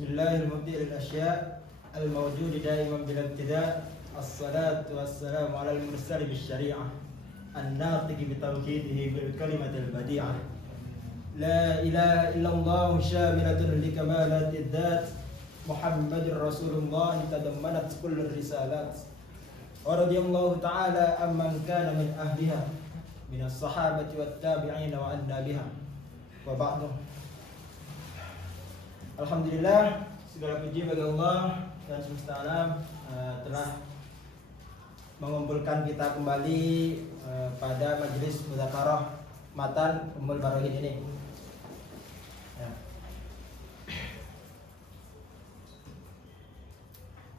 Bismillahirrahmanirrahim. Al-asya' al-mawjud daiman bila ibtida'. As-salatu wassalamu ala al-mursal bisyari'ah an-natiqi bitawhidihi bil kalimatil badi'ah. La ilaha illallah syamilatun li kamalati dzat. Muhammadur Rasulullah tadammanat kullur risalat. Wa radiyallahu ta'ala amman kana min ahliha minas sahabati wat tabi'in wa anna biha. Wa ba'du. Alhamdulillah, segala puji bagi Allah dan semesta alam telah mengumpulkan kita kembali pada majelis mudzakarah matan Ummul Barahin ini. Ya.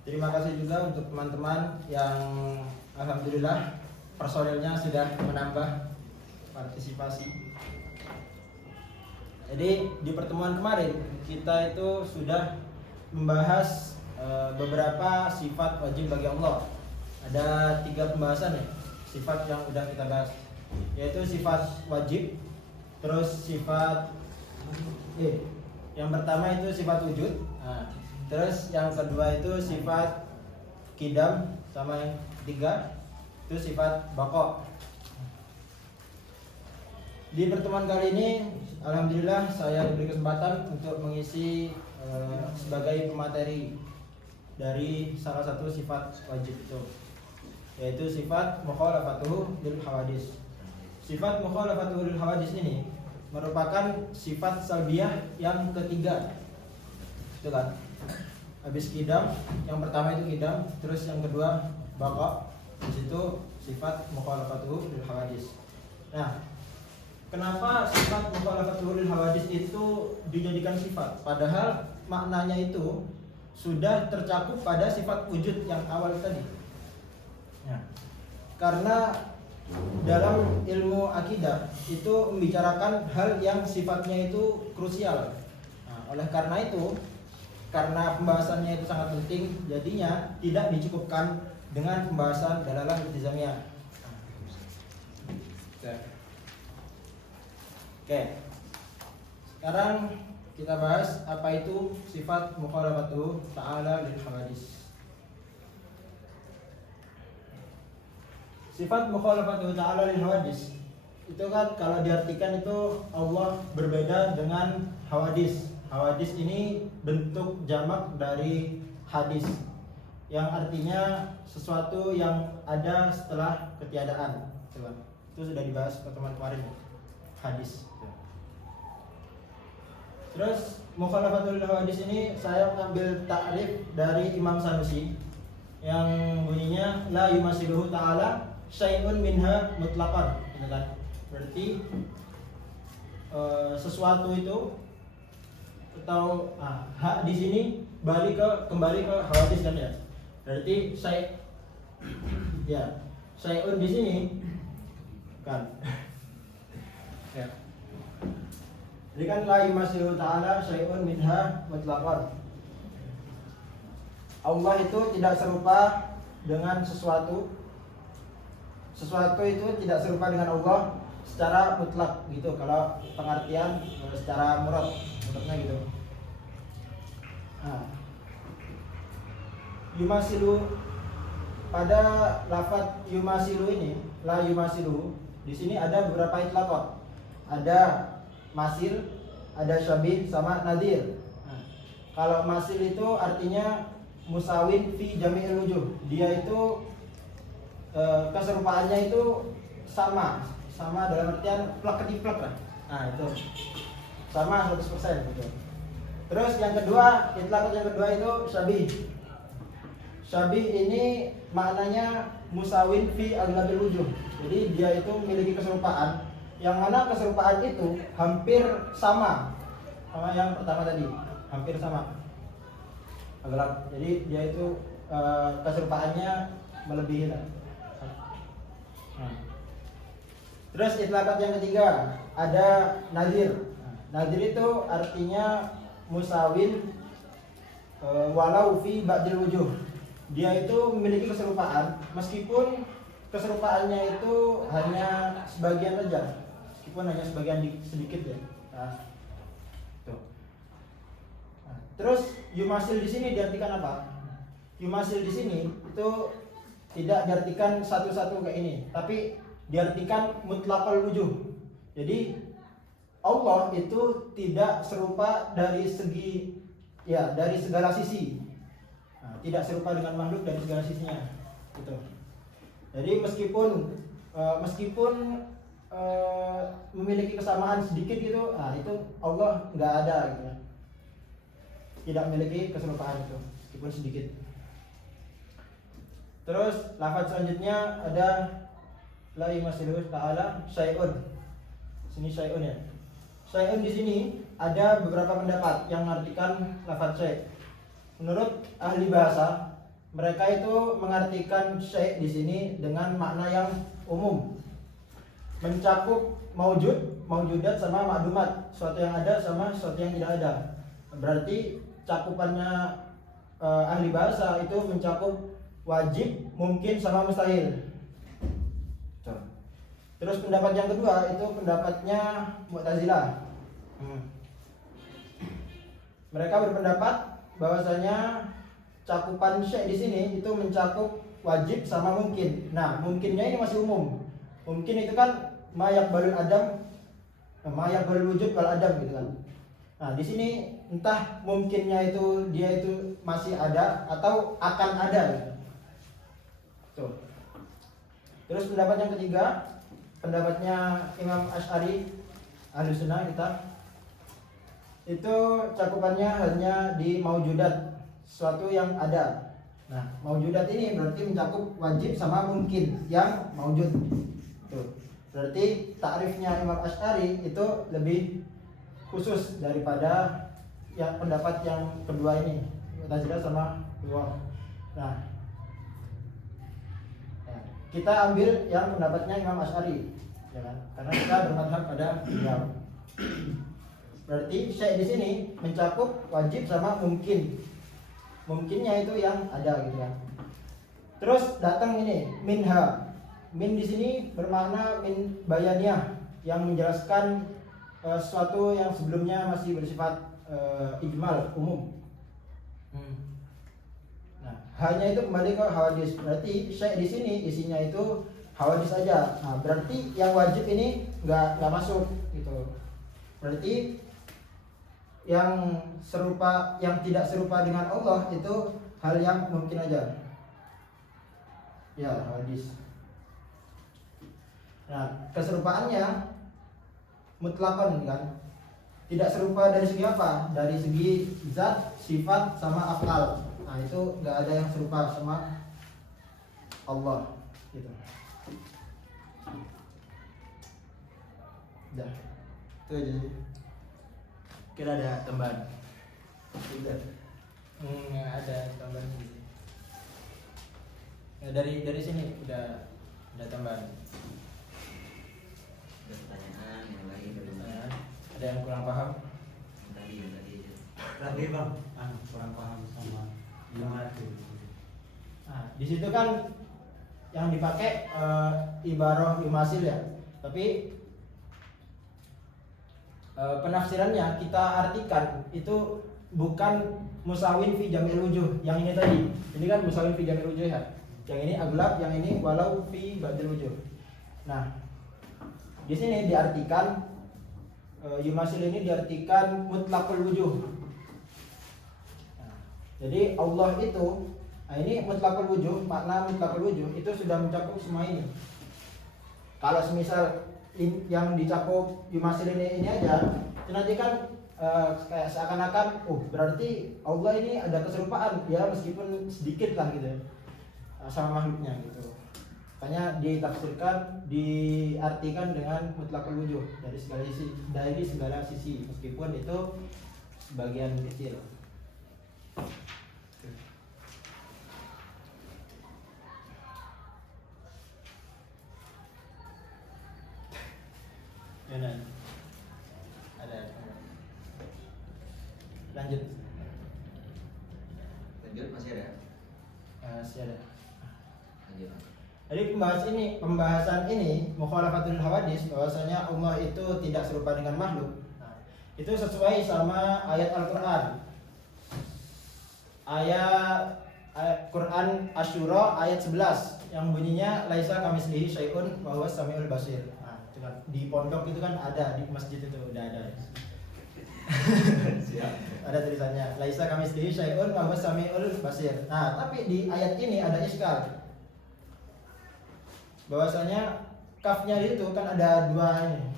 Terima kasih juga untuk teman-teman yang alhamdulillah personilnya sudah menambah partisipasi. Jadi di pertemuan kemarin kita itu sudah membahas beberapa sifat wajib bagi Allah. Ada 3 pembahasan ya, sifat yang sudah kita bahas, yaitu sifat wajib, terus sifat yang pertama itu sifat wujud, terus yang kedua itu sifat qidam, sama yang ketiga itu sifat baqa. Di pertemuan kali ini alhamdulillah saya diberi kesempatan untuk mengisi sebagai pemateri dari salah satu sifat wajib itu, yaitu sifat mukhalafatuhu lil hawadis. Sifat mukhalafatuhu lil hawadis ini merupakan sifat salbiyah yang ketiga. Itu kan. Habis qidam, yang pertama itu qidam, terus yang kedua baqa. Di situ sifat mukhalafatuhu lil hawadis. Nah, kenapa sifat mukhalafatul lil hawadis itu dijadikan sifat? Padahal maknanya itu sudah tercakup pada sifat wujud yang awal tadi. Ya. Karena dalam ilmu akidah itu membicarakan hal yang sifatnya itu krusial. Nah, oleh karena itu, karena pembahasannya itu sangat penting, jadinya tidak dicukupkan dengan pembahasan dalalah iltizamiyah. Oke. Sekarang kita bahas apa itu sifat mukhalafatuhu ta'ala lil hawadis. Sifat mukhalafatuhu ta'ala lil hawadis itu kan kalau diartikan itu Allah berbeda dengan hawadis. Hawadis ini bentuk jamak dari hadis, yang artinya sesuatu yang ada setelah ketiadaan. Itu sudah dibahas pertemuan kemarin. Hadis. Terus mukhalafatul hawadis ini saya mengambil takrif dari Imam Sanusi yang bunyinya la yumasiluhu ta'ala syai'un minha mutlaqan, gitu kan? Berarti sesuatu itu atau hak di sini kembali ke hawadis kan ya. Berarti syai'un di sini kan. Ya. Jadi kan la yumasilu ta'ala syai'un minha mutlaqan. Allah itu tidak serupa dengan sesuatu. Sesuatu itu tidak serupa dengan Allah secara mutlak gitu. Kalau pengertian secara muradnya gitu. Nah, yumasilu, pada lafaz yumasilu ini, la yumasilu, di sini ada beberapa itlaqat. Ada masil, ada syabih, sama nadir. Nah, kalau masil itu artinya musawin fi jami'il wujuh. Dia itu keserupaannya itu sama dalam artian plek-plek lah. Nah, itu sama 100% gitu. Terus yang kedua, itlaqat yang kedua itu syabih. Syabih ini maknanya musawin fi aglabil wujuh. Jadi dia itu memiliki keserupaan, yang mana keserupaan itu hampir sama yang pertama tadi, hampir sama. Aglab. Jadi dia itu keserupaannya melebihi lah. Terus itlaqat yang ketiga ada nadir. Nadir itu artinya musawin walau fi ba'dil wujuh. Dia itu memiliki keserupaan meskipun keserupaannya itu hanya sebagian saja. Meskipun hanya sebagian sedikit ya. Tuh. Terus yumasil di sini diartikan apa? Yumasil di sini itu tidak diartikan satu-satu kayak ini, tapi diartikan mutlaqal wujuh. Jadi Allah itu tidak serupa dari segi dari segala sisi. Nah, tidak serupa dengan makhluk dari segala sisinya. Gitu. Jadi meskipun memiliki kesamaan sedikit gitu, itu Allah nggak ada gitu ya. Tidak memiliki keserupaan itu, meskipun sedikit. Terus lafaz selanjutnya ada la yumasilu ta'ala syai'un. Sini syai'un ya. Syai'un di sini ada beberapa pendapat yang mengartikan lafaz syai'. Menurut ahli bahasa, mereka itu mengartikan syai' di sini dengan makna yang umum. Mencakup maujudat sama makdumat, sesuatu yang ada sama sesuatu yang tidak ada. Berarti cakupannya ahli bahasa itu mencakup wajib, mungkin sama mustahil. Terus pendapat yang kedua itu pendapatnya Mu'tazilah. Mereka berpendapat bahwasanya cakupan syai' di sini itu mencakup wajib sama mungkin. Nah, mungkinnya ini masih umum. Mungkin itu kan mayak balul wujud bal adam gitu kan. Nah, di sini entah mungkinnya itu dia itu masih ada atau akan ada gitu. Tuh. Terus pendapat yang ketiga, pendapatnya Imam Asy'ari Ahlussunnah kita. Itu cakupannya hanya di maujudat, sesuatu yang ada. Nah, maujudat ini berarti mencakup wajib sama mungkin yang maujud. Tuh. Berarti takrifnya Imam Asy'ari itu lebih khusus daripada yang pendapat yang kedua ini, Mu'tazilah sama dua. Nah, kita ambil yang pendapatnya Imam Asy'ari, ya kan? Karena kita bermadhab pada beliau. Berarti syai' di sini mencakup wajib sama mungkin. Mungkinnya itu yang ada gitu kan. Terus datang ini minha. Min di sini bermakna min bayaniyah, yang menjelaskan sesuatu yang sebelumnya masih bersifat ijmal, umum. Nah, hanya itu kembali ke hawadis. Berarti syai' di sini isinya itu hawadis saja. Nah, berarti yang wajib ini nggak masuk gitu. Berarti yang serupa, yang tidak serupa dengan Allah itu hal yang mungkin aja. Ya, hawadis. Nah, keserupaannya mutlakon kan. Tidak serupa dari segi apa? Dari segi zat, sifat, sama af'al. Nah, itu nggak ada yang serupa sama Allah gitu. Udah. Itu aja sih. Kira ada tambahan? Tidak. Ada tambahan sih. Ya, dari sini udah tambahan. Pertanyaan yang lain dari mana? Ada yang kurang paham? Tadi aja. Lagi bang, kurang paham sama itu. Nah, di situ kan yang dipakai ibarah yumasil ya. Tapi penafsirannya kita artikan itu bukan musawin fi jamil wujuh yang ini tadi. Ini kan musawin fi jamil wujuh ya. Yang ini aglab, yang ini walau fi ba'dil wujuh. Nah, di sini diartikan yumasil ini diartikan mutlaqul wujuh. Nah, jadi Allah itu, ini mutlaqul wujuh, makna mutlaqul wujuh itu sudah mencakup semua ini. Kalau semisal yang dicakup yumasil ini aja, itu nanti kan kayak seakan-akan, berarti Allah ini ada keserupaan ya, meskipun sedikit lah gitu sama makhluknya gitu. Makanya ditafsirkan, diartikan dengan mutlaqul wujuh dari segala sisi, meskipun itu sebagian kecil. Ada lanjut Masih ada? masih ada. Lanjut. Jadi pembahasan ini mukhalafatul hawadis, bahwasanya Allah itu tidak serupa dengan makhluk. Nah, itu sesuai sama ayat Al-Qur'an. ayat Quran Asyura ayat 11 yang bunyinya laisa kamitslihi syai'un wa huwas samiul basir. Nah, itu kan di pondok itu kan ada, di masjid itu udah ada. Siap. Ada tulisannya laisa kamitslihi syai'un wa huwas samiul basir. Nah, tapi di ayat ini ada iskal. Bahwasanya kafnya itu kan ada dua ini.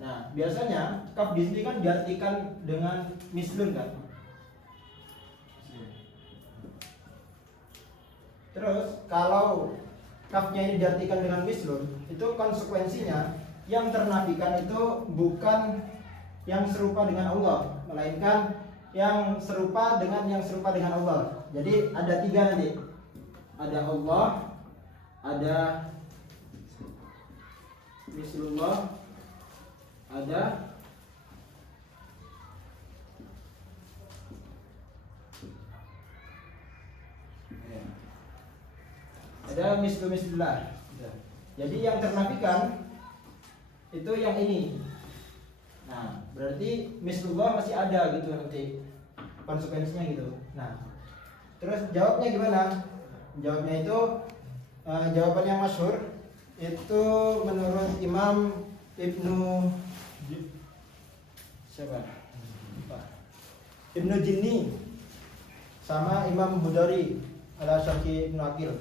Nah, biasanya kaf di sini kan diartikan dengan mislun kan. Terus kalau kafnya ini diartikan dengan mislun, itu konsekuensinya yang ternafikan itu bukan yang serupa dengan Allah, melainkan yang serupa dengan Allah. Jadi ada tiga nanti. Ada Allah, ada mislullah, ada mislullah. Jadi yang ternafikan itu yang ini. Nah, berarti mislullah masih ada gitu nanti konsekuensinya gitu. Nah, terus jawabnya gimana? Jawabnya itu jawaban yang masyhur itu menurut Imam Ibnu Jinni sama Imam Budari Al-Syarqi Ibnu Aqil.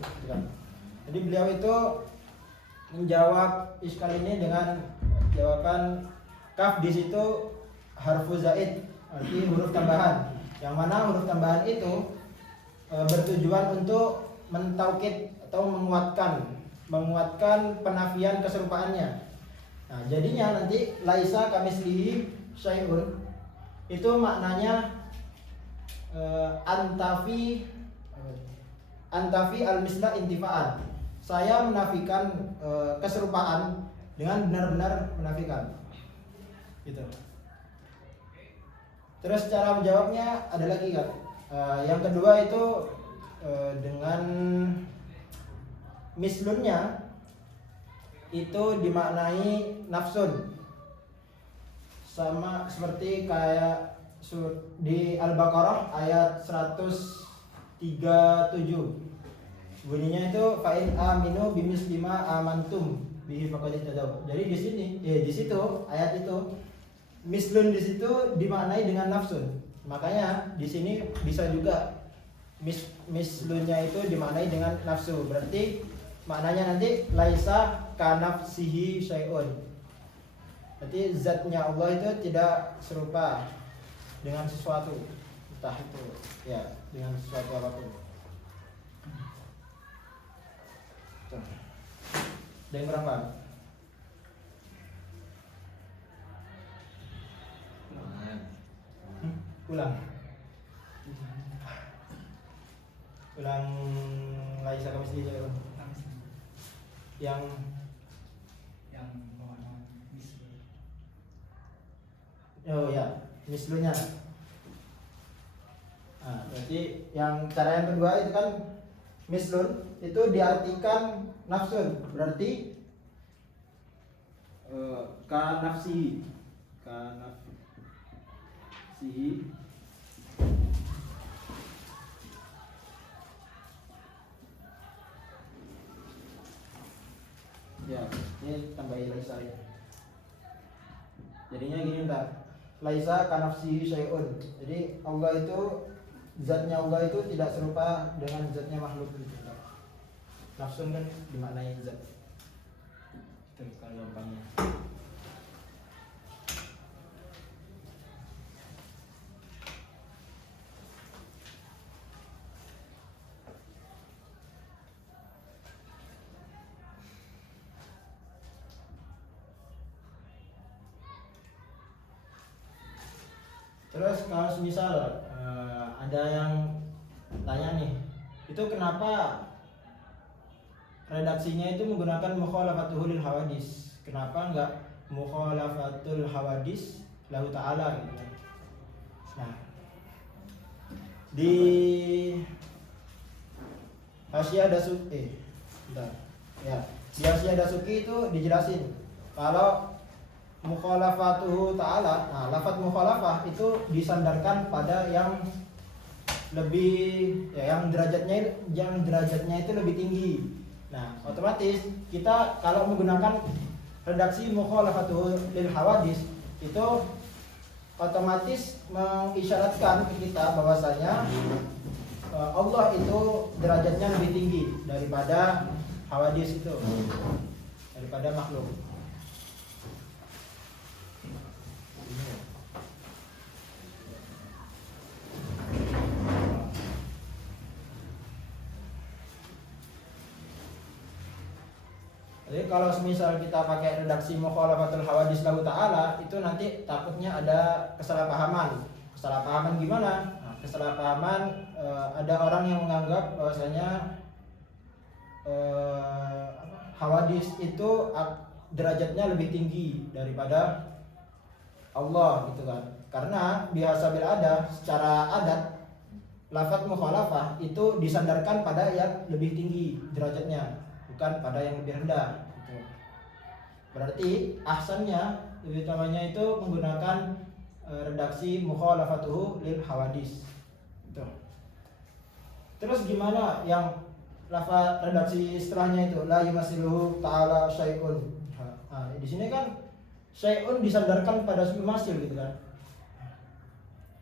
Jadi beliau itu menjawab iskal ini dengan jawaban kaf di situ harfu zaid, arti huruf tambahan. Yang mana huruf tambahan itu bertujuan untuk mentaukid atau menguatkan penafian keserupaannya. Nah, jadinya nanti laisa kamitslihi syai'un itu maknanya antafi al-misla intifaan. Saya menafikan keserupaan dengan benar-benar menafikan. Gitu. Terus cara menjawabnya ada lagi kan? Yang kedua itu dengan mislunnya itu dimaknai nafsun, sama seperti kayak di Al-Baqarah ayat 137 bunyinya itu fa'in aminu bimislima amantum bihi faqad ihtadaw. Jadi di sini di situ ayat itu mislun di situ dimaknai dengan nafsun. Makanya di sini bisa juga mislunnya itu dimaknai dengan nafsu. Berarti maknanya nanti laisa kanafsihi syai'un. Berarti zatnya Allah itu tidak serupa dengan sesuatu, entah itu ya dengan sesuatu apapun. Ada yang kurang paham? Ulang laisa kamitslihi syai'un. Yang oh ya, mislunya. Nah, berarti yang cara yang kedua itu kan mislun itu diartikan nafsun, berarti kanafsihi ya, ini tambahin laisa ya. Jadinya gini ntar, laisa kanafsihi syai'un. Jadi Allah itu, zatnya Allah itu tidak serupa dengan zatnya makhluk gitu. Nafsun kan dimaknai zat. Itu kalau gampangnya. Terus kalau misal ada yang tanya nih, itu kenapa redaksinya itu menggunakan mukhalafatul hawadis? Kenapa enggak mukhalafatul hawadis lahu ta'ala gitu kan? Nah, di Hasyiah Dasuki, bentar. Ya, di Hasyiah Dasuki itu dijelasin kalau mukhalafatuhu ta'ala, nah lafaz mukhalafah itu disandarkan pada yang lebih ya, yang derajatnya itu lebih tinggi. Nah, otomatis kita kalau menggunakan redaksi mukhalafatuhu lil hawadis itu otomatis mengisyaratkan ke kita bahwasanya Allah itu derajatnya lebih tinggi daripada hawadis itu, daripada makhluk. Jadi kalau semisal kita pakai redaksi mukhalafatul hawadis lahu ta'ala, itu nanti takutnya ada kesalahpahaman. Kesalahpahaman gimana? Nah, kesalahpahaman ada orang yang menganggap bahwasanya hawadis itu derajatnya lebih tinggi daripada Allah gitu kan. Karena biasa bil ada, secara adat lafaz mukhalafah itu disandarkan pada yang lebih tinggi derajatnya, bukan pada yang lebih rendah gitu. Berarti ahsannya, lebih utamanya itu menggunakan redaksi mukhalafatuhu lil hawadis gitu. Terus gimana yang lafaz redaksi setelahnya itu la yumasiluhu ta'ala syai'un. Nah, di sini kan syai'un disandarkan pada yumasil gitu kan.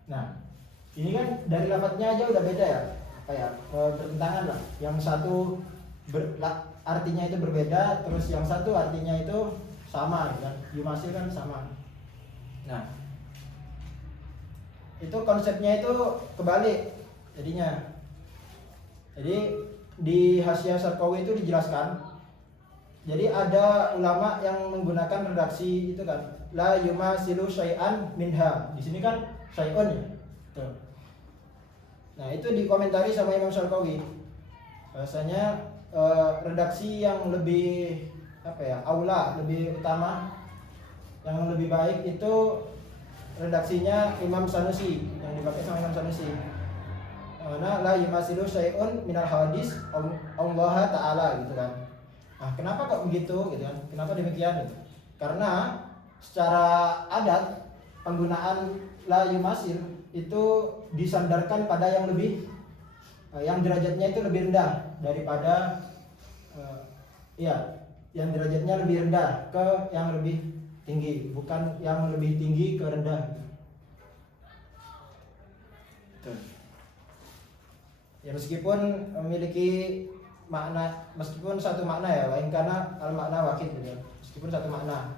Nah, ini kan dari lafaznya aja udah beda ya, apa ya, bertentangan lah. Yang satu artinya itu berbeda, terus yang satu artinya itu sama gitu kan. Yumasil kan sama. Nah, itu konsepnya itu kebalik jadinya. Jadi di Hasyiah Sarqawi itu dijelaskan. Jadi ada ulama yang menggunakan redaksi itu kan, la yumasilu syai'an minha. Di sini kan syai'un ya. Tuh. Nah, itu dikomentari sama Imam Sarqawi. Bahasanya redaksi yang lebih apa ya, aula, lebih utama, yang lebih baik itu redaksinya Imam Sanusi, yang dipakai sama Imam Sanusi. Nah, la yumasilu syai'un minal hawadis Allah ta'ala gitu kan. Nah, kenapa kok begitu gitu kan? Kenapa demikian gitu? Karena secara adat penggunaan la yumasil itu disandarkan pada yang lebih yang derajatnya itu lebih rendah daripada yang derajatnya lebih rendah ke yang lebih tinggi, bukan yang lebih tinggi ke rendah. Ya meskipun memiliki makna, meskipun satu makna ya, wa in kana al makna wahid gitu. Meskipun satu makna.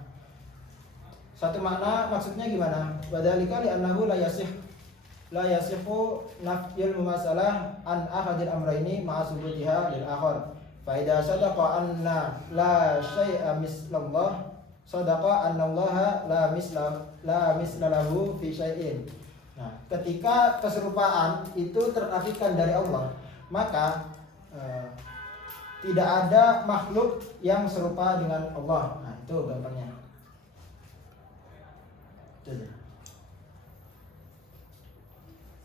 Satu makna maksudnya gimana? Wadzalika li annahu la yasihu nafyul mumasalah an ahadil amrayni ma'a subutiha lil akhar. Fa idza sadaqa anna la syai'a mislallah, sadaqa anna Allah la mislahu fi syai'in. Nah, ketika keserupaan itu ternafikan dari Allah, maka tidak ada makhluk yang serupa dengan Allah. Nah, itu gampangnya.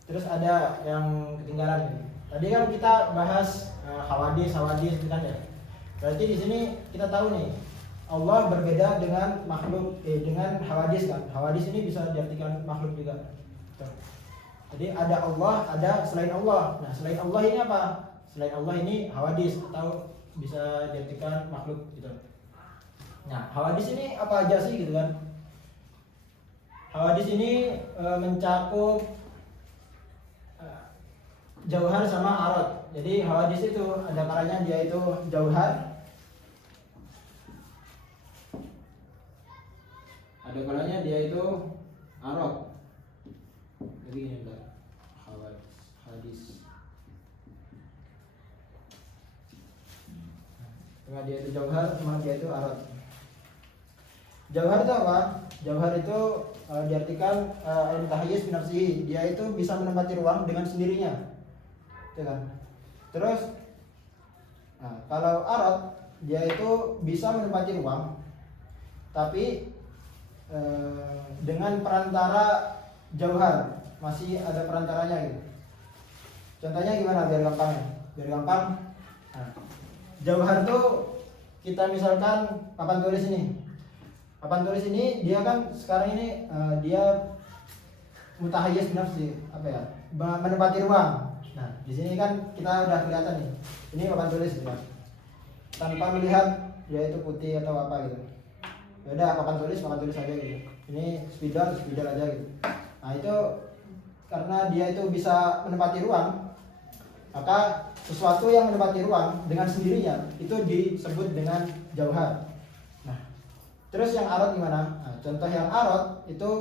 Terus ada yang ketinggalan ini. Tadi kan kita bahas hawadis itu kan ya. Berarti di sini kita tahu nih, Allah berbeda dengan makhluk dengan hawadis kan. Hawadis ini bisa diartikan makhluk juga. Jadi ada Allah, ada selain Allah. Nah, selain Allah ini apa? Selain Allah ini hawadis atau bisa diartikan makhluk gitu. Nah, hawadis ini apa aja sih gitu kan? Hawadis ini mencakup jauhar sama arad. Jadi hawadis itu ada kalanya dia itu jauhar, ada kalanya dia itu arad. Jadi ini enggak hadis. Nah, dia itu jauhar, sama dia itu arad. Jauhar itu apa? Jauhar itu diartikan al-mutahayyis bi nafsihi. Dia itu bisa menempati ruang dengan sendirinya. Itu kan. Terus kalau arad dia itu bisa menempati ruang tapi dengan perantara jauhar. masih ada perantaranya gitu. Contohnya gimana biar gampang ya? Biar gampang. Nah, jauhar tuh kita misalkan papan tulis ini. Papan tulis ini dia kan sekarang ini dia mutahayyis nafsi, apa ya? Menempati ruang. Nah, di sini kan kita udah kelihatan nih. Ini papan tulis ya. Tanpa melihat dia itu putih atau apa gitu. Ya udah papan tulis aja gitu. Ini spidol aja gitu. Nah, itu karena dia itu bisa menempati ruang, maka sesuatu yang menempati ruang dengan sendirinya itu disebut dengan jauhar. Nah, terus yang arot gimana? Nah, contoh yang arot itu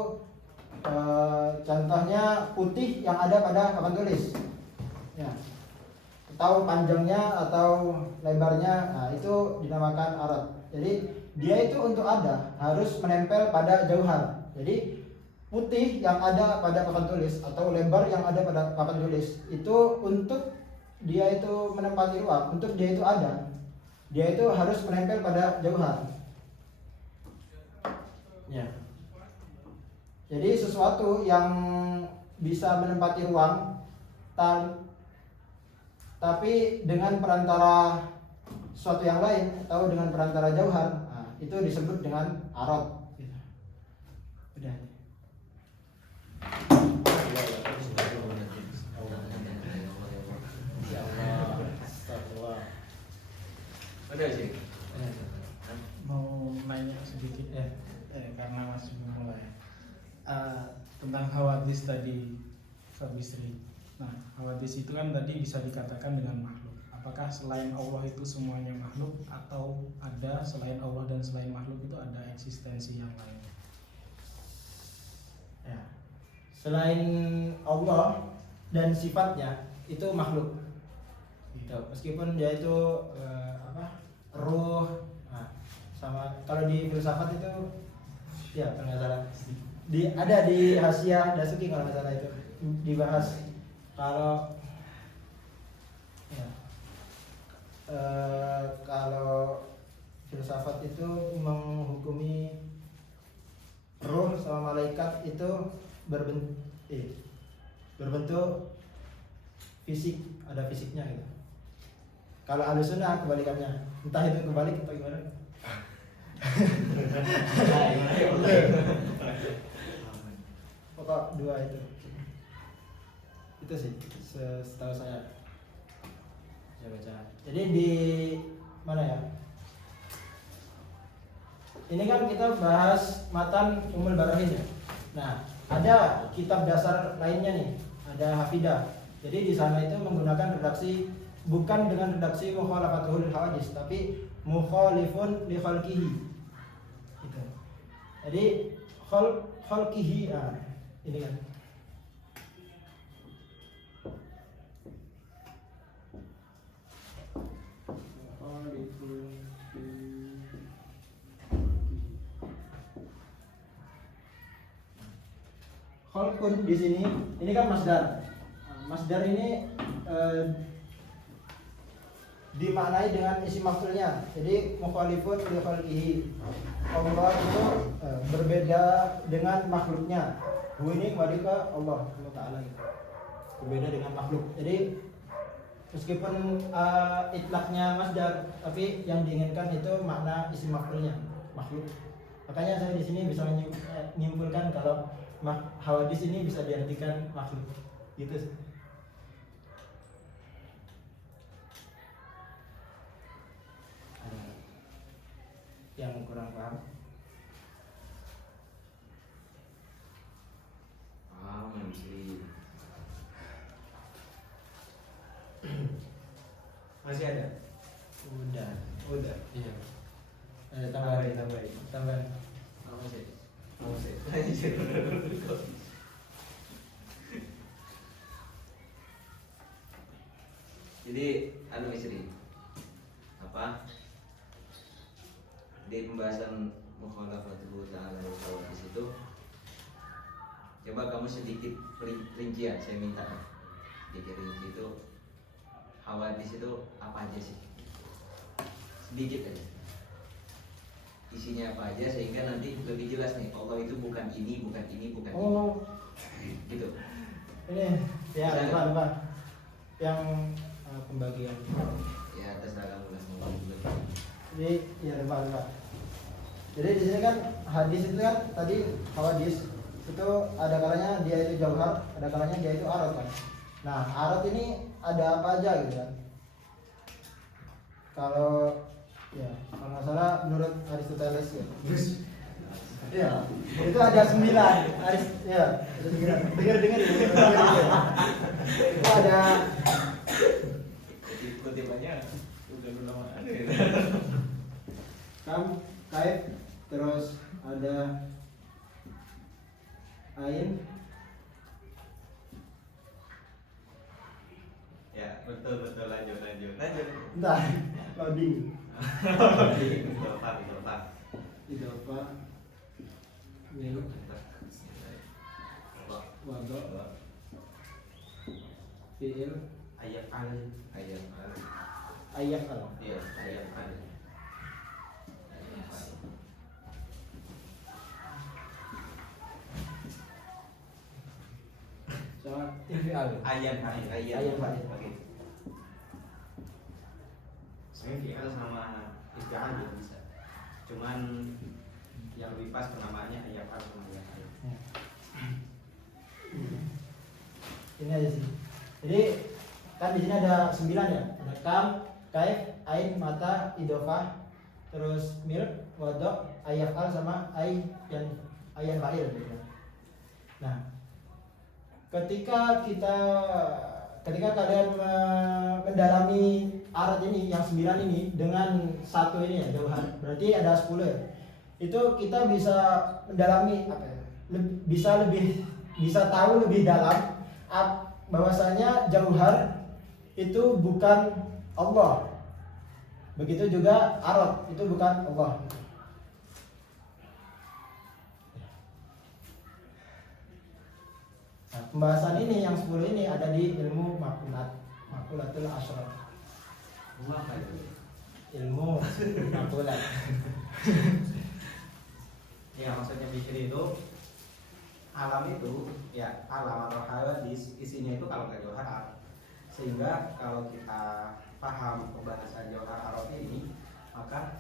contohnya putih yang ada pada papan tulis. Ya. Atau panjangnya atau lebarnya, nah itu dinamakan arot. Jadi dia itu untuk ada harus menempel pada jauhar. Jadi putih yang ada pada papan tulis atau lebar yang ada pada papan tulis itu untuk dia itu menempati ruang, untuk dia itu ada, dia itu harus menempel pada jauhar. Ya. Jadi sesuatu yang bisa menempati ruang tapi dengan perantara sesuatu yang lain atau dengan perantara jauhar, nah, itu disebut dengan arot. Udah. Ada sih. Mau nanya sedikit karena masih belum mulai tentang hawadis tadi Fabisri. Nah, hawadis itu kan tadi bisa dikatakan dengan makhluk. Apakah selain Allah itu semuanya makhluk atau ada selain Allah dan selain makhluk itu ada eksistensi yang lain? Ya. Selain Allah dan sifatnya itu makhluk. Gitu. Meskipun dia itu ruh, nah, sama kalau di filsafat itu ya kalau nggak salah ada di Hasyiah Dasuki kalau nggak salah itu dibahas kalau ya, kalau filsafat itu menghukumi ruh sama malaikat itu berbentuk fisik, ada fisiknya gitu. Kalau Ahlus Sunnah kebalikannya, entah itu kebalik atau gimana. Pokok dua itu sih setahu saya baca. Jadi di mana ya? Ini kan kita bahas matan Ummul Barahin ya. Nah, ada kitab dasar lainnya nih, ada Hafidah. Jadi di sana itu menggunakan redaksi bukan dengan redaksi mukhalafatul hawadis, tapi mukhalifun li khalqihi. Gitu. Jadi khalqihi, ini kan. Khalqun di sini, ini kan masdar. Masdar ini dimaknai dengan isim maf'ulnya. Jadi mukhalifun li khalqihi. Allah itu berbeda dengan makhluknya. Hu ini kembali ke Allah Taala gitu. Berbeda dengan makhluk. Jadi meskipun itlaqnya masdar, tapi yang diinginkan itu makna isim maf'ulnya, makhluk. Makanya saya di sini bisa menyimpulkan kalau hawadis ini bisa diartikan makhluk. Gitu sih. Yang kurang paham? Menteri. Masih ada? Udah. Iya. Tambahin. Apa sih? Jadi istri apa di pembahasan mukhalafatul ta'ala wa hawadis itu, coba kamu sedikit rincian, saya minta sedikit rinci itu hawadis itu apa aja sih, sedikit aja isinya apa aja sehingga nanti lebih jelas nih Allah itu bukan ini, bukan ini, bukan Oh, ini. Gitu. ini ya Bisa lupa lupa. Yang pembagian. Ya terserah kamu lah mau ngomong. Jadi ya lupa lupa. Jadi di sini kan hadis itu kan tadi hadis itu ada kalanya dia itu jauhar, ada kalanya dia itu arad kan. Nah arad ini ada apa aja gitu kan? Kalau ya kalau nggak salah menurut Aristoteles ya. Ya, itu ada 9. Ya, ada 9. Dengar. Itu ada Kutipannya udah lama ada. kam, kaif, terus ada ain, Ya betul lanjut. entah, loading, Betul. itu apa, mil, wadok, fiil, Ayat al. ayat al. Iya, ayat al. Sama infial. Ayat Ayat al. Oke. Saya fi'al sama isti'al juga bisa. Cuman yang lebih pas penamaannya ayat al sama ayat al. Ini aja sih. Jadi kan di sini ada 9 ya. Ada kam, kaif, ain, mata, idofah, terus mil, wadok, ayat al sama ayan fa'il gitu. Nah, ketika kalian mendalami arat ini yang 9 ini dengan satu ini ya jauhar, berarti ada 10 ya. Itu kita bisa mendalami apa ya? Bisa tahu lebih dalam bahwasanya jauhar itu bukan Allah. Begitu juga arat itu bukan Allah. Nah, pembahasan ini yang 10 ini ada di ilmu makulatul asrar. Apa itu? Ilmu makulat. Ya maksudnya pikir itu alam itu ya alam atau hawadis isinya itu kalau nggak jauhar, sehingga kalau kita paham pembahasan jauhar arot ini maka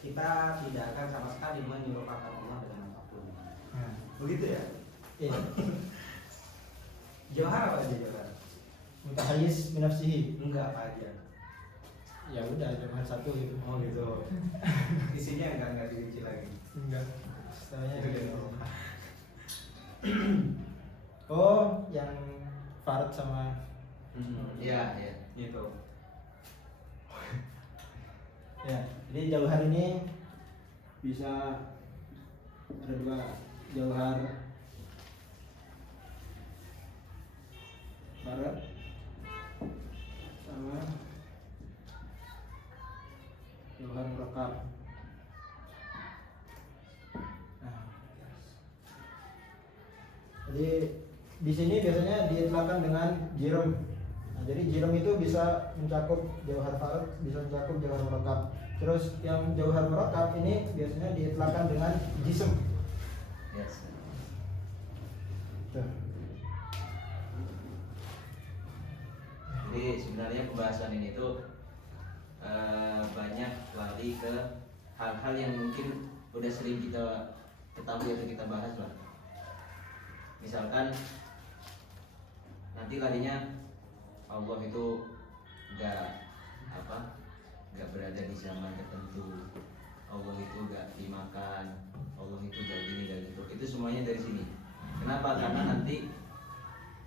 kita tidak akan sama sekali menyerupakan Allah dengan apapun. Nah, Begitu ya? iya. Jauhar apa aja jauhar? Mutahayyis binafsihi. Enggak apa aja. Ya udah cuma satu gitu. Oh gitu. Isinya enggak dirinci lagi. Enggak. Istilahnya Itu gitu. jauhar. Oh, yang Farad sama Iya. Gitu. ya. Jadi jauhar ini bisa ada 2 jauhar Farad sama jauhar murakkab. Nah, jadi di sini biasanya diitlakan dengan jirum. Nah, jadi jirum itu bisa mencakup jauhar farad, bisa mencakup jauhar murakkab. Terus yang jauhar murakkab ini biasanya diitlakan dengan jism. Yes. Tuh. Jadi sebenarnya pembahasan ini tuh banyak lari ke hal-hal yang mungkin udah sering kita ketahui atau kita bahas lah. Misalkan nanti larinya Allah itu nggak berada di zaman tertentu, Allah itu nggak dimakan, Allah itu gak gini gak gitu. Itu semuanya dari sini. Kenapa? Karena nanti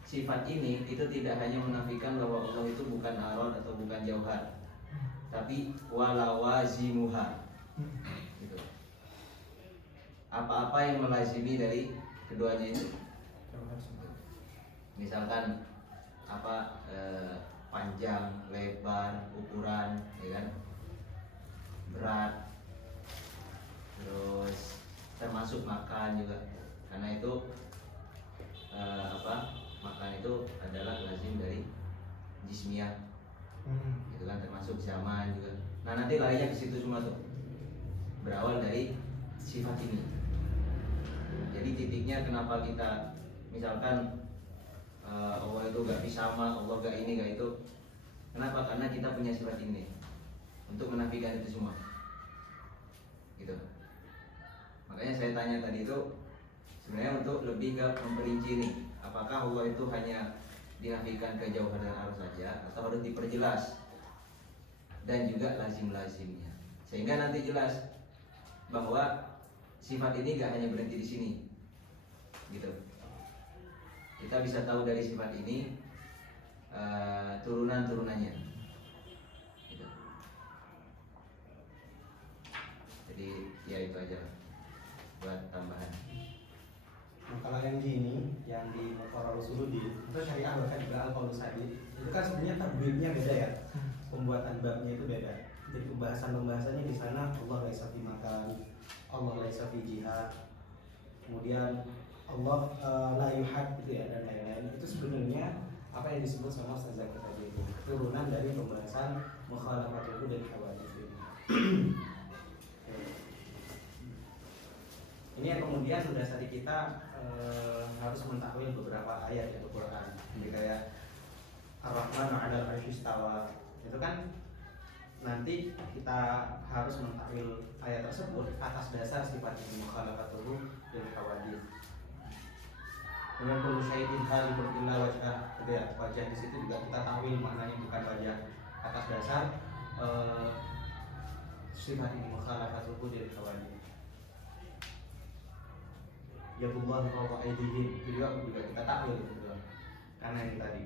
sifat ini itu tidak hanya menafikan bahwa Allah itu bukan arad atau bukan jauhar, tapi walawazimuha gitu. Apa-apa yang melazimi dari keduanya itu. Misalkan panjang, lebar, ukuran, ya kan, berat, terus termasuk makan juga, karena itu makan itu adalah lazim dari jismiyah, gitu kan, termasuk zaman juga. Nah nanti larinya ke situ semua tuh. berawal dari sifat ini. Jadi titiknya kenapa kita misalkan Allah itu gak sama, Allah gak ini gak itu. Kenapa? Karena kita punya sifat ini untuk menafikan itu semua. Gitu. Makanya saya tanya tadi itu sebenarnya untuk lebih ke memperinci nih, apakah Allah itu hanya dinafikan kejauhan dan arus saja atau harus diperjelas dan juga lazim-lazimnya, sehingga nanti jelas bahwa sifat ini gak hanya berhenti di sini, gitu. Kita bisa tahu dari sifat ini turunan-turunannya, gitu. Jadi ya itu aja buat tambahan. Nah, kalau yang gini, yang di Muqarrar Usuluddin itu syariah bahkan juga Al-Qaulus Sadid, itu kan sebenarnya tabbibnya beda ya, pembuatan babnya itu beda. Jadi pembahasannya di sana Allah laisa fi makan, Allah laisa fi jihad, kemudian Allah la yuhad gitu ya, dan lain-lain. Itu sebenarnya apa yang disebut sama Ustaz Zaki tadi itu turunan dari pembahasan mukhalafatul dan hawadits ini. Ini yang kemudian mendasari kita harus mentakwil beberapa ayat dari Al-Quran. Jadi kayak Ar-Rahman 'alal 'arsy istawa, itu kan nanti kita harus mentakwil ayat tersebut atas dasar sifat ini mukhalafatul dan hawadits. Dengan kullu syai'in halikun illa wajhah, gitu ya. Wajah di situ juga kita takwil maknanya bukan wajah atas dasar sifat ini mukhalafatul dan hawadits. Ya Allah wa aidihim itu juga kita takwil gitu. Karena ini tadi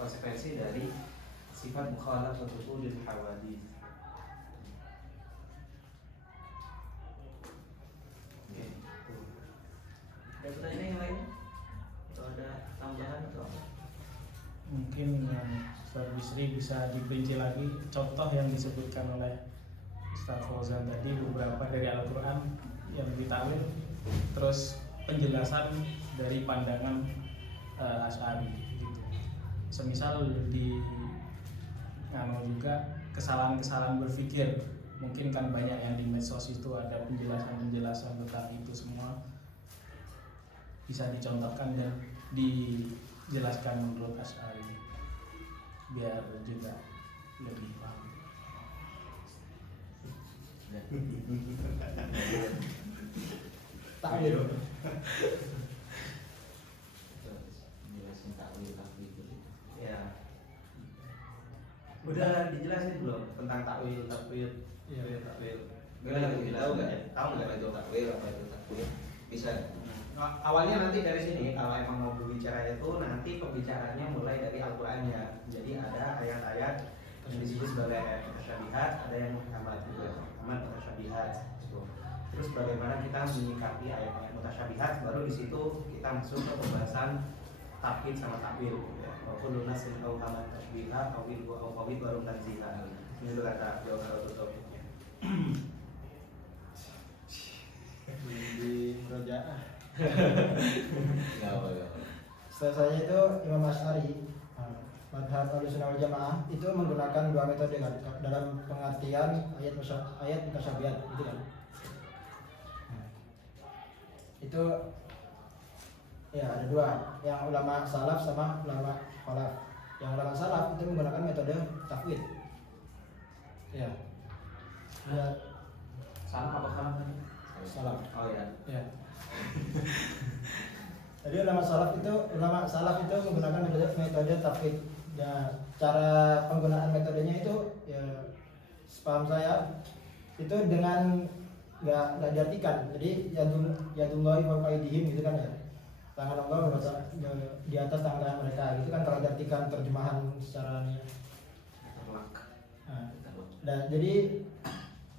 konsekuensi dari sifat mukhalafatul dan hawadits. Ada pertanyaan yang lain? Atau ada tambahan atau apa? Mungkin yang Ustaz Bisri bisa diperinci lagi contoh yang disebutkan oleh Ustaz Fauzan tadi, beberapa dari Al-Quran yang ditakwil, terus penjelasan dari pandangan Asy'ari gitu. Semisal di juga kesalahan-kesalahan berpikir, mungkin kan banyak yang di medsos itu ada penjelasan-penjelasan tentang itu semua, bisa dicontohkan dan dijelaskan menurut Asy'ari biar juga lebih paham. Takwil. Jelasin takwil itu. Ya. Udah dijelasin belum tentang takwil? Iya. Takwil. Gimana tahu nggak? Tahu nggak? Apa itu takwil? Apa itu takwil? Bisa. Awalnya nanti dari sini, kalau emang mau berbicara itu nanti pembicaranya mulai dari Al-Qur'annya. Jadi ada ayat-ayat yang disebut sebagai mutasyabihat, ada yang muhkamat juga, muhkamat mutasyabihat. Terus bagaimana kita menyikapi ayat-ayat mutasyabihat, baru di situ kita masuk ke pembahasan takwil sama takwil. Wa kullu nasin aw hamat tashbiha aw ilmu aw qawid baru tanziha. Ini itu kata beliau kalau tutup. Di Rojaah. Enggak apa-apa. Saya itu Imam Asy'ari, madhab Ahlussunnah wal Jamaah itu menggunakan dua metode kan dalam pengertian ayat mutasyabihat itu kan. Itu ya ada dua, yang ulama salaf sama ulama khalaf. Yang ulama salaf itu menggunakan metode tafwid. Ya. Salah apa salah tadi? Salaf. Oh ya. Ya. Jadi ulama salaf itu menggunakan metode tafwid. Ya, cara penggunaan metodenya itu ya sepaham saya itu dengan nggak diartikan. Jadi yadullahi fawqa aydihim gitu kan ya. Tangan Allah di atas tangan mereka gitu kan kalau diartikan terjemahan secara ini. Nah, jadi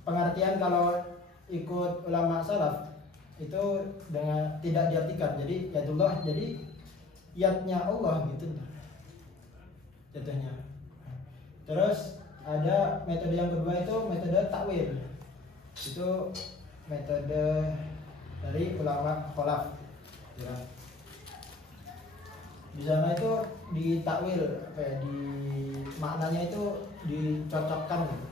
pengertian kalau ikut ulama salaf itu dengan tidak diartikan. Jadi yadullah, jadi yadnya Allah gitu jatuhnya. Terus ada metode yang kedua itu metode takwil. Itu metode dari ulama khalaf. Ya. Di sana itu ditakwil, apa ya, di maknanya itu dicocokkan gitu.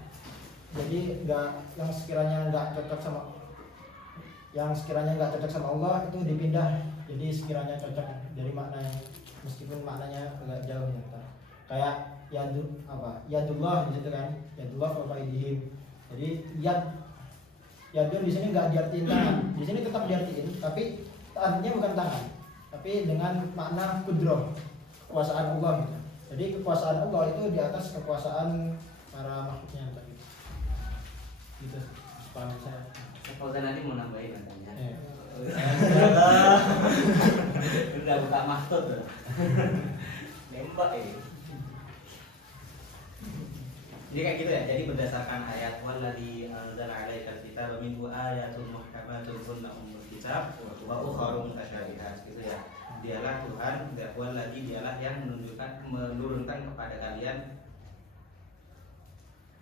Jadi yang sekiranya nggak cocok sama Allah itu dipindah jadi sekiranya cocok dari makna meskipun maknanya agak jauh ya. Kayak yadullah di situ kan, yadullah fawqa aydihim. Jadi yadun di sini nggak diartiin tangan, di sini tetap diartiin tapi artinya bukan tangan, tapi dengan makna kudroh, kekuasaan Allah gitu. Jadi kekuasaan Allah itu di atas kekuasaan para makhluknya tadi. Gitu paham saya. Fauzan nanti mau nambahin katanya. Eh. Udah buka maksud tuh. Nembak ya. Jadi kayak gitu ya. Jadi berdasarkan ayat walladzi anzala 'alaikal kitaba minhu ayatun muhkamatun hunna ummul kitab wa ukharu mutasyabihat gitu ya. Dialah Tuhan, walladzi dialah yang menurunkan kepada kalian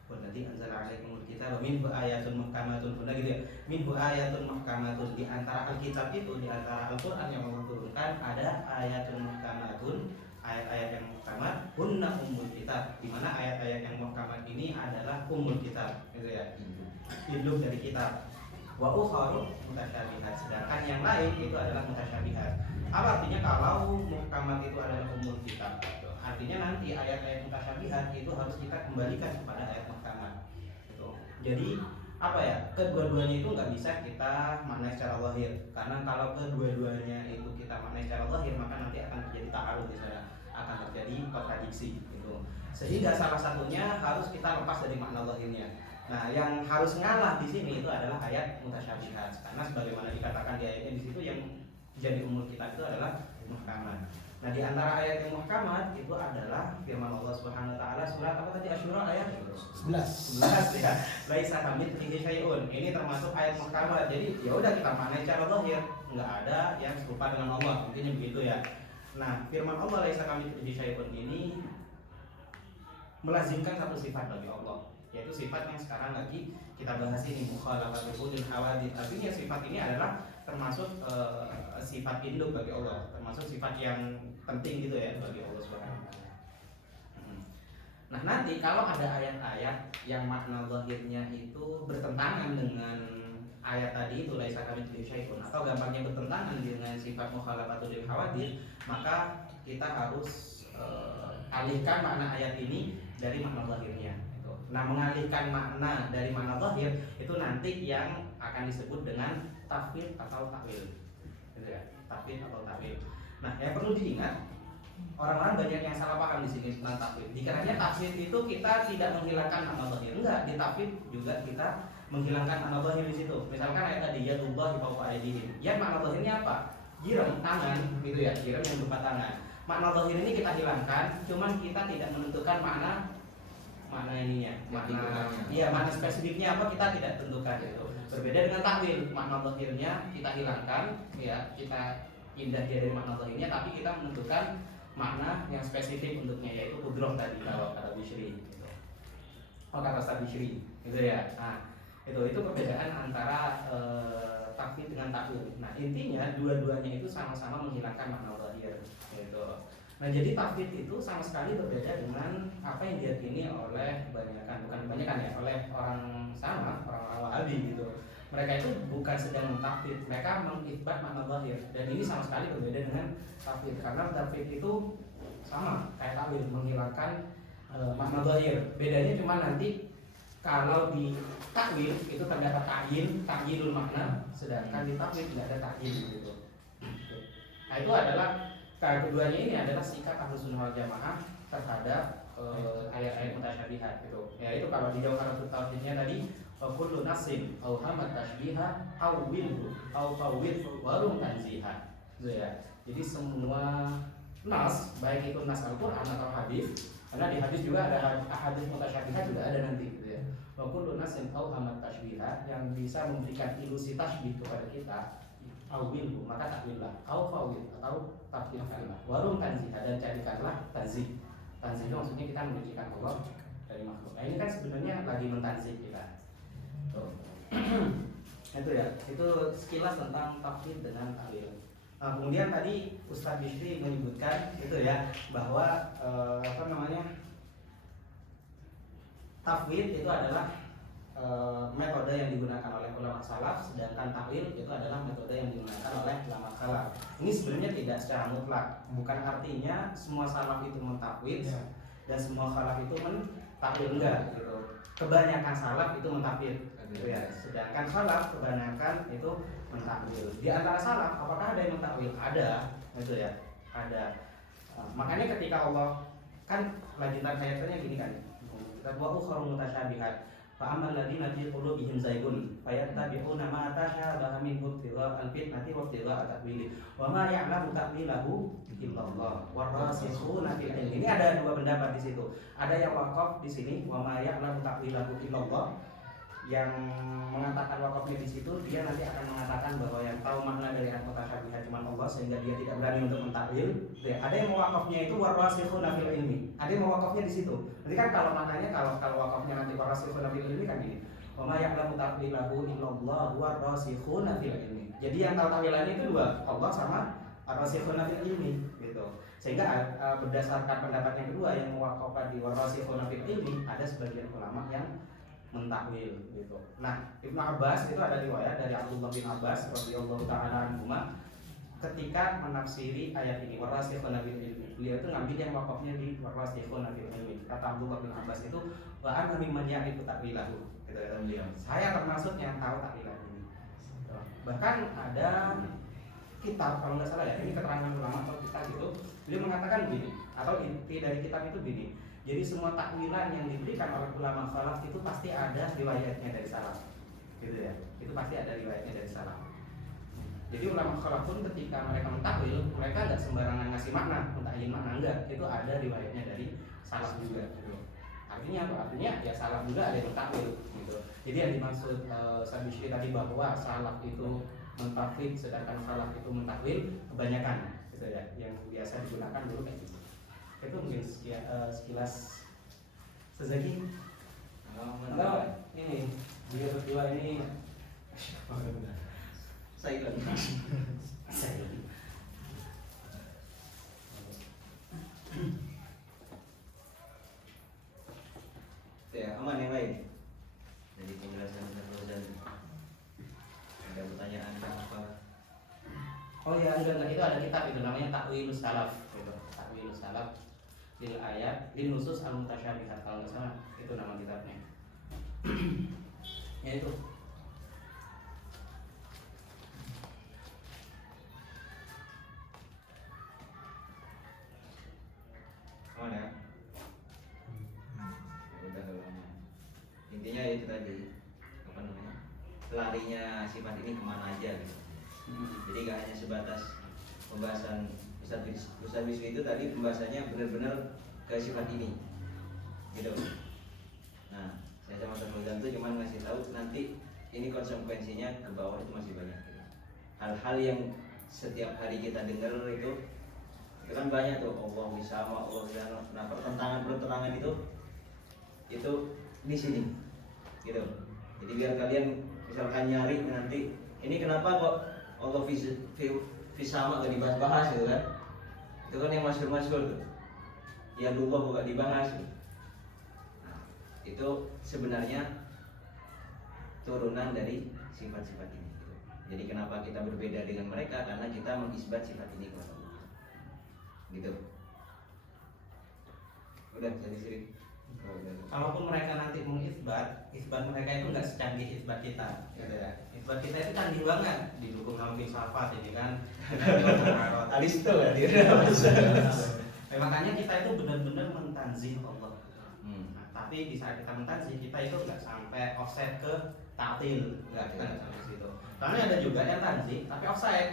walladzi anzala 'alaikumul kitaba minhu ayatun muhkamatun hunna gitu ya. Minhu ayatun muhkamatun, di antara Alkitab itu, di antara Al-Qur'an yang Allah turunkan ada ayatun muhkamatun, ayat-ayat yang muhkamat, hunna ummul kitab, di mana ayat-ayat yang muhkamat ini adalah ummul kitab gitu ya, induk dari kitab. Wa ukharu mutasyabihat, sedangkan yang lain itu adalah mutasyabihat. Apa artinya kalau muhkamat itu adalah ummul kitab? Artinya nanti ayat-ayat mutasyabihat itu harus kita kembalikan kepada ayat muhkamat gitu. Jadi apa ya, kedua-duanya itu nggak bisa kita maknai secara zahir, karena kalau kedua-duanya itu kita maknai secara zahir maka nanti akan terjadi ta'arud di sana, akan terjadi kontradiksi gitu. Sehingga salah satunya harus kita lepas dari makna zahirnya. Nah, yang harus ngalah di sini itu adalah ayat mutasyabihat, karena sebagaimana dikatakan di ayatnya di situ yang jadi umur kita itu adalah muhkamat. Nah, di antara ayat yang muhkamat itu adalah firman Allah Subhanahu wa taala surat apa tadi, Asy-Syura ayat 11 ya. Laisa kamitslihi syai'un. Ini termasuk ayat muhkamat. Jadi ya udah kita maknai secara zahir, enggak ada yang serupa dengan Allah. Intinya begitu ya. Nah, firman Allah laisa kamitslihi syai'un ini melazimkan satu sifat bagi Allah, yaitu sifat yang sekarang lagi kita bahas ini, mukhalafatul hudud hawadith. Artinya sifat ini adalah termasuk sifat induk bagi Allah, termasuk sifat yang penting gitu ya bagi Allah Subhanahu wa taala. Nah, nanti kalau ada ayat-ayat yang makna zahirnya itu bertentangan dengan ayat tadi itu laisa kamitslihi syai'un, atau gampangnya bertentangan dengan sifat mukhalafatul hawadith, maka kita harus alihkan makna ayat ini dari makna zahirnya gitu. Nah, mengalihkan makna dari makna zahir itu nanti yang akan disebut dengan tafwid atau takwil gitu ya, tafwid atau takwil. Nah, yang perlu diingat, orang-orang banyak yang salah paham di sini tentang tafwid. Dikiranya tafwid itu kita tidak menghilangkan makna zahir. Enggak, di tafwid juga kita menghilangkan makna zahir di situ. Misalkan ayat tadi yadullah fawqa aydihim. Ya, makna zahirnya apa? Jiram, tangan gitu ya, jiram yang berupa tangan. Makna zahir ini kita hilangkan, cuman kita tidak menentukan makna ininya, makna spesifiknya apa kita tidak tentukan itu. Berbeda dengan takwil, makna zahirnya kita hilangkan, ya kita pindah dia dari makna zahirnya, tapi kita menentukan makna yang spesifik untuknya, yaitu kudroh tadi kalau kata Bishri gitu. Kata Ustaz Bishri gitu ya. Nah, itu perbedaan antara takwil dengan takwil. Nah, intinya dua-duanya itu sama-sama menghilangkan makna zahir gitu. Nah, jadi tafwid itu sama sekali berbeda dengan apa yang diyakini oleh oleh orang Wahabi gitu. Mereka itu bukan sedang mentafwid, mereka mengisbat makna zahir, dan ini sama sekali berbeda dengan tafwid, karena tafwid itu sama kayak takwil, menghilangkan makna zahir. Bedanya cuma nanti kalau di takwil itu terdapat ta'yinul makna, sedangkan di tafwid tidak ada ta'yin gitu. Nah, itu adalah keduanya ini adalah sikap Ahlus Sunnah wal Jamaah terhadap ayat-ayat mutasyabihat gitu. Ya, itu kalau di Jawharatul Tauhidnya tadi, kullu nasin au hamat tashbiha au wilhu au fawwid warum tanziha. Gitu ya. Jadi semua nas, baik itu nas Al-Qur'an atau hadis, karena di hadis juga ada hadis mutasyabihat juga ada nanti gitu ya. Wa kullu nasin au hamat tashbiha, yang bisa memberikan ilusi tasbih kepada kita, awilhu, maka takwillah, au fawwid atau tafwidkanlah, warum tanziha, dan jadikanlah tanzih. Tanzih itu maksudnya kita mensucikan Allah dari makhluk. Nah, ini kan sebenarnya lagi mentanzih kita. Itu ya, itu sekilas tentang tafwid dengan takwil. Nah, kemudian tadi Ustaz Bishri menyebutkan itu ya, bahwa tafwid itu adalah metode yang digunakan oleh ulama salaf, sedangkan takwil itu adalah metode yang digunakan oleh ulama salaf. Ini sebenarnya tidak secara mutlak, bukan artinya semua salaf itu mentakwil dan semua khalaf itu mentakwil, enggak gitu. Kebanyakan salaf itu mentakwil gitu ya, sedangkan khalaf kebanyakan itu mentakwil. Di antara salaf apakah ada yang mentakwil? Ada gitu ya, ada. Makanya ketika Allah kan lanjutan ayatnya gini kan, wa ukhra mutasyabihat fa ammal ladina fi qulubihim zaygun fayattabi'una ma tashabaha minhu ibtighaa'al fitnati wa ibtigha'a ta'wili wa ma ya'lamu ta'wilahu illallah warasikhuna fil ilmi. Ini ada dua pendapat di situ. Ada yang wakaf di sini wa ma ya'lamu ta'wilahu illallah, yang mengatakan wakafnya di situ dia nanti akan mengatakan bahwa yang tahu makna dari al-mutasyabihat cuma Allah, sehingga dia tidak berani untuk mentakwil. Ada yang mewakafnya itu warasikhuna fil ilmi. Ada yang mewakafnya di situ. Nanti kan kalau maknanya kalau wakafnya nanti warasikhuna fil ilmi kan gini. Wa ma ya'lamu ta'wilahu illallah warasikhuna fil ilmi. Jadi yang tahu takwilannya itu dua, Allah sama warasikhuna fil ilmi gitu. Sehingga berdasarkan pendapat yang kedua yang mewakafkan di warasikhuna fil ilmi, ada sebagian ulama yang mentakwil gitu. Nah, Ibnu Abbas itu ada riwayat dari Abdullah bin Abbas radhiyallahu taala anhuma ketika menafsiri ayat ini warasikhuna fil ilmi. Beliau itu ngambil yang wakafnya di warasikhuna fil ilmi. Kata Abdullah bin Abbas itu wa ana mimman ya'rifu ta'wilahu. Gitu kata beliau. Saya termasuk yang tahu takwilan ini. Bahkan ada kitab kalau nggak salah ya, ini keterangan ulama atau kitab gitu. Beliau mengatakan begini, atau inti dari kitab itu begini. Jadi semua takwilan yang diberikan oleh ulama salaf itu pasti ada riwayatnya dari salaf, gitu ya. Itu pasti ada riwayatnya dari salaf. Jadi ulama salaf pun ketika mereka mentakwil, mereka nggak sembarangan ngasih makna, mentakyin makna, enggak. Itu ada riwayatnya dari salaf juga. Gitu. Artinya apa? Artinya ya salaf juga ada yang mentakwil, gitu. Jadi yang dimaksud Syabishri tadi bahwa salaf itu mentafsir, sedangkan salaf itu mentakwil, kebanyakan, gitu ya. Yang biasa digunakan dulu kayak gitu. Itu mungkin sekilas Sezaki. Kalau ini dia berdua ini Silent. Ya, aman yang lain. Jadi penjelasan dan ada pertanyaan apa? Oh ya, enggak itu ada kitab itu namanya Takwilus Salaf gitu. Takwilus Salaf lil ayat lin nusus al mutasyabihat, kalau nggak salah itu nama kitabnya. Ya itu. Aman ya? Udah lama. Intinya itu tadi apa namanya? Larinya sifat ini kemana aja gitu. Jadi gak hanya sebatas pembahasan Ustaz Bisri itu tadi pembahasannya benar-benar ke sifat ini gitu. Nah, saya sama Ustaz Fauzan itu cuma ngasih tahu nanti ini konsekuensinya ke bawah itu masih banyak gitu. Hal-hal yang setiap hari kita dengar itu kan banyak tuh, Allah sama Allah sama. Nah, pertentangan itu di sini gitu. Jadi biar kalian misalkan nyari nanti ini kenapa kok Allah sama gak dibahas-bahas gitu kan. Itu kan yang masyhur-masyhur tuh. Ya Allah kok gak dibahas gitu. Nah, itu sebenarnya turunan dari sifat-sifat ini gitu. Jadi kenapa kita berbeda dengan mereka? Karena kita mengisbat sifat ini kepada Allah gitu. Udah jadi sini. Kalaupun mereka nanti mengisbat, isbat mereka itu nggak secanggih isbat kita, gitu ya. Isbat kita itu canggih banget, didukung sama filsafat ini kan. Aristo ya dia. Makanya kita itu benar-benar mentanzih Allah. Nah, tapi di saat kita mentanzih, kita itu nggak sampai offset ke ta'til, nggak, kita nggak sampai situ. Karena ada juga yang tanzih tapi offset,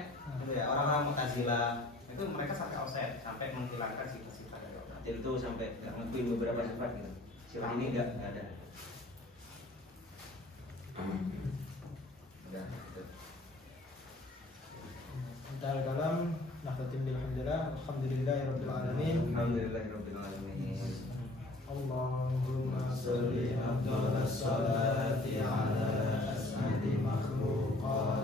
gitu ya. Orang-orang Mu'tazilah itu mereka sampai offset, sampai menghilangkan sifat-sifat dari Allah. Jadi itu sampai nggak ngakuin beberapa sifat gitu. Sifat ini nggak ada. Udah. Intal kalam nakhtatim bil alhamdulillahirabbil alamin. Alhamdulillahirabbil alamin. Allahumma sholli afdalas salati ala as'adi makhluqat